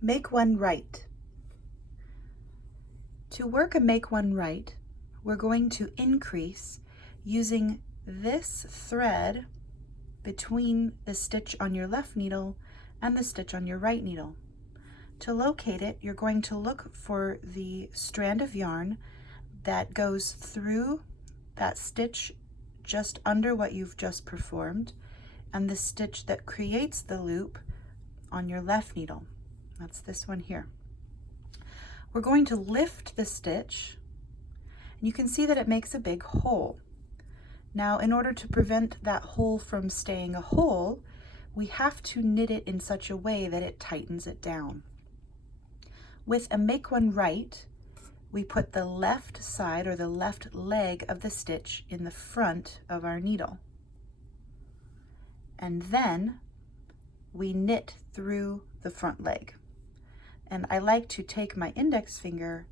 Make one right. To work a make one right, we're going to increase using this thread between the stitch on your left needle and the stitch on your right needle. To locate it, you're going to look for the strand of yarn that goes through that stitch just under what you've just performed and the stitch that creates the loop on your left needle. That's this one here. We're going to lift the stitch, and you can see that it makes a big hole. Now, in order to prevent that hole from staying a hole, we have to knit it in such a way that it tightens it down. With a make one right, we put the left side or the left leg of the stitch in the front of our needle. And then we knit through the front leg. And I like to take my index finger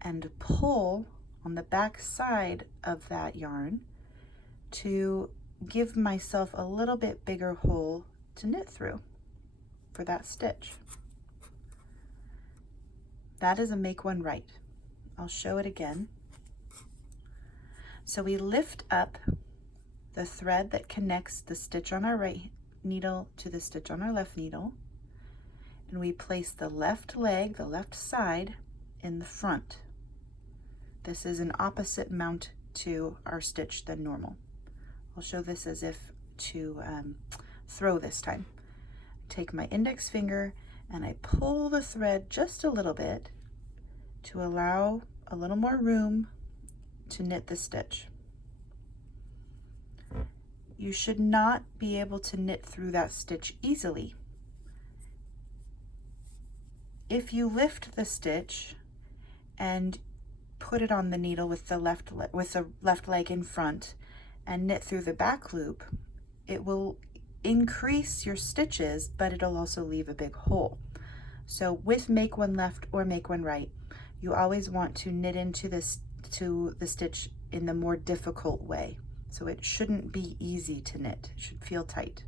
and pull on the back side of that yarn to give myself a little bit bigger hole to knit through for that stitch. That is a make one right. I'll show it again. So we lift up the thread that connects the stitch on our right needle to the stitch on our left needle, and we place the left leg, the left side, in the front. This is an opposite mount to our stitch than normal. I'll show this as if to throw this time. Take my index finger and I pull the thread just a little bit to allow a little more room to knit the stitch. You should not be able to knit through that stitch easily. If you lift the stitch and put it on the needle with the left leg in front and knit through the back loop, it will increase your stitches, but it'll also leave a big hole. So with make one left or make one right, you always want to knit into this to the stitch in the more difficult way. So it shouldn't be easy to knit. It should feel tight.